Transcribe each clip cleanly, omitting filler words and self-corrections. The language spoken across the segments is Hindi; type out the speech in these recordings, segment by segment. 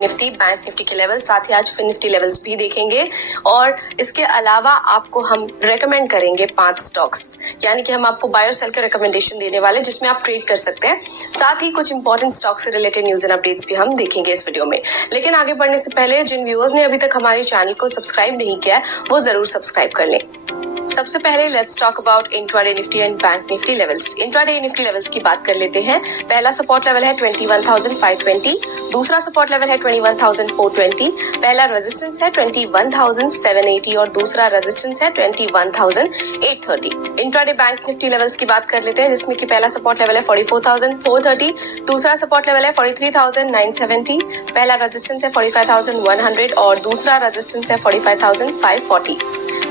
निफ्टी, बैंक निफ्टी के लेवल, साथ ही आज फिन निफ्टी लेवल्स भी देखेंगे और इसके अलावा आपको हम रेकमेंड करेंगे 5 स्टॉक्स, यानी कि हम आपको बाय और सेल के रिकमेंडेशन देने वाले जिसमें आप ट्रेड कर सकते हैं। साथ ही कुछ इंपॉर्टेंट स्टॉक से रिलेटेड न्यूज एंड अपडेट्स भी हम देखेंगे इस वीडियो में। लेकिन आगे बढ़ने से पहले जिन व्यूअर्स ने अभी तक हमारे चैनल को सब्सक्राइब नहीं किया है वो जरूर सब्सक्राइब कर लें। सबसे पहले let's talk about intraday Nifty and bank Nifty levels. Intraday Nifty levels की बात कर लेते हैं। पहला सपोर्ट लेवल है 21,520, दूसरा सपोर्ट लेवल है 21,420, पहला रेजिस्टेंस है 21,780 और दूसरा रेजिस्टेंस है 21,830। इंट्राडे बैंक निफ्टी लेवल्स की बात कर लेते हैं, जिसमें कि पहला सपोर्ट लेवल है 44,430, दूसरा सपोर्ट लेवल है 43,970, पहला रेजिस्टेंस है 45,100 और दूसरा रेजिस्टेंस है 45,540।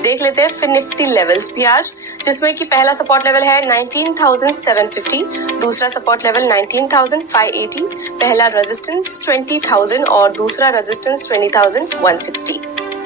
देख लेते हैं फिन निफ्टी लेवल्स भी आज, जिसमें कि पहला सपोर्ट लेवल है 19,750, दूसरा सपोर्ट लेवल 19,580, पहला रेजिस्टेंस 20,000 और दूसरा रेजिस्टेंस 20,160।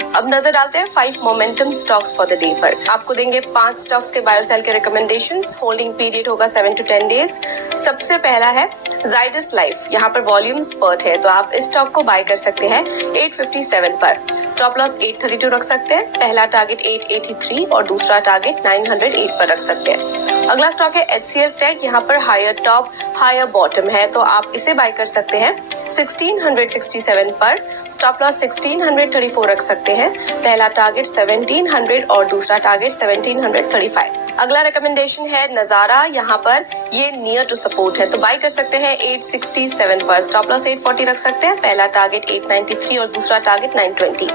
अब नजर डालते हैं 5 momentum stocks for the day पर। आपको देंगे 5 स्टॉक्स के बाय और सेल के रिकमेंडेशंस। होल्डिंग पीरियड होगा 7 to 10 डेज। सबसे पहला है जाइडस लाइफ, यहाँ पर वॉल्यूम स्पर्ट है तो आप इस स्टॉक को बाय कर सकते हैं 857 पर। स्टॉप लॉस 832 रख सकते हैं, पहला टारगेट 883 और दूसरा टारगेट 908 पर रख सकते हैं। अगला स्टॉक है HCL टेक, यहाँ पर हायर टॉप हायर बॉटम है तो आप इसे बाय कर सकते हैं 1667 पर। स्टॉप लॉस 1634 रख सकते हैं, पहला टारगेट 1700 और दूसरा टारगेट 1735। अगला रिकमेंडेशन है नजारा, यहाँ पर ये नियर टू सपोर्ट है तो बाय कर सकते हैं 867 पर। स्टॉप लॉस 840 रख सकते हैं, पहला टारगेट 893 और दूसरा टारगेट 920।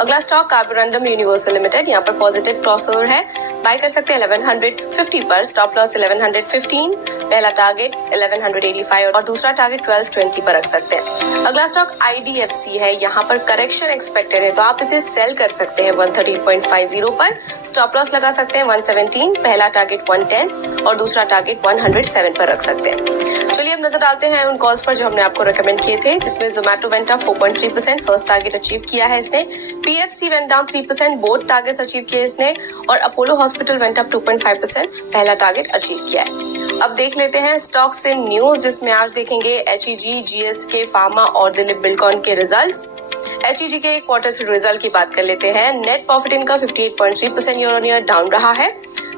अगला स्टॉक कार्बोरंडम यूनिवर्सल लिमिटेड, यहाँ पर पॉजिटिव क्रॉसओवर है, बाय कर सकते हैं 1150 पर। स्टॉप लॉस 1115, पहला टारगेट 1185 और दूसरा टारगेट 1220 पर रख सकते हैं। अगला स्टॉक IDFC है, यहाँ पर करेक्शन एक्सपेक्टेड है तो आप इसे सेल कर सकते हैं 113.50 पर। स्टॉप लॉस लगा सकते हैं 117, पहला टारगेट 110 और दूसरा टारगेट 107 पर रख सकते हैं। चलिए अब नजर डालते हैं उन कॉल्स पर जो हमने आपको रेकमेंड किए थे, जिसमें Zomato went up 4.3%, first target achieve किया है इसने। PFC went down 3%, both targets achieve किए इसने। और अपोलो हॉस्पिटल वेंट अप 2.5%, पहला टारगेट अचीव किया है। अब देख लेते हैं स्टॉक्स इन न्यूज, जिसमें आज देखेंगे HEG, GSK फार्मा और दिलीप बिल्डकॉन के रिजल्ट्स। HEG के क्वार्टर 3 रिजल्ट की बात कर लेते हैं। नेट प्रॉफिट इनका 58.3% ईयर ऑन ईयर डाउन रहा है।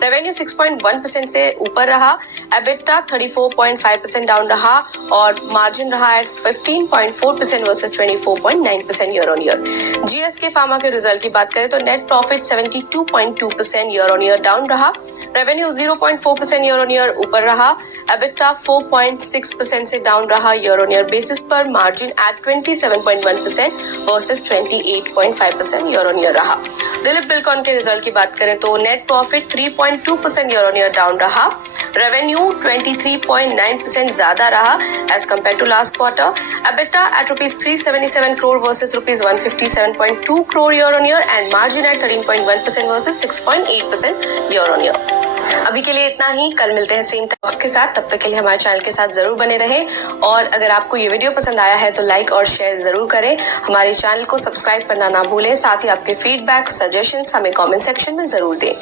रेवेन्यू 6.1% से ऊपर रहा। एबिटा 34.5% डाउन रहा और मार्जिन रहा है 15.4% versus 24.9% year on year. GSK pharma के रिजल्ट की बात करें तो net profit 72.2% year on year down रहा। रेवेन्यू 0.4% ईयर ऑन ईयर ऊपर रहा। एबिटा 4.6% से डाउन रहा ईयर ऑन ईयर बेसिस पर। Margin at 27.1% versus 28.5% year on year रहा। दिलीप बिल्डकॉन के रिजल्ट की बात करें तो net profit 3.2% year on year down रहा। रेवेन्यू 23.9% ज्यादा रहा as compare to last quarter. EBITDA at ₹377 crore versus ₹157.2 crore year on year and margin at 13.1% versus 6.8% year on year. अभी के लिए इतना ही, कल मिलते हैं सेम टॉक्स के साथ। तब तक के लिए हमारे चैनल के साथ जरूर बने रहें और अगर आपको ये वीडियो पसंद आया है तो लाइक और शेयर जरूर करें। हमारे चैनल को सब्सक्राइब करना ना भूलें, साथ ही आपके फीडबैक सजेशंस हमें कमेंट सेक्शन में जरूर दें।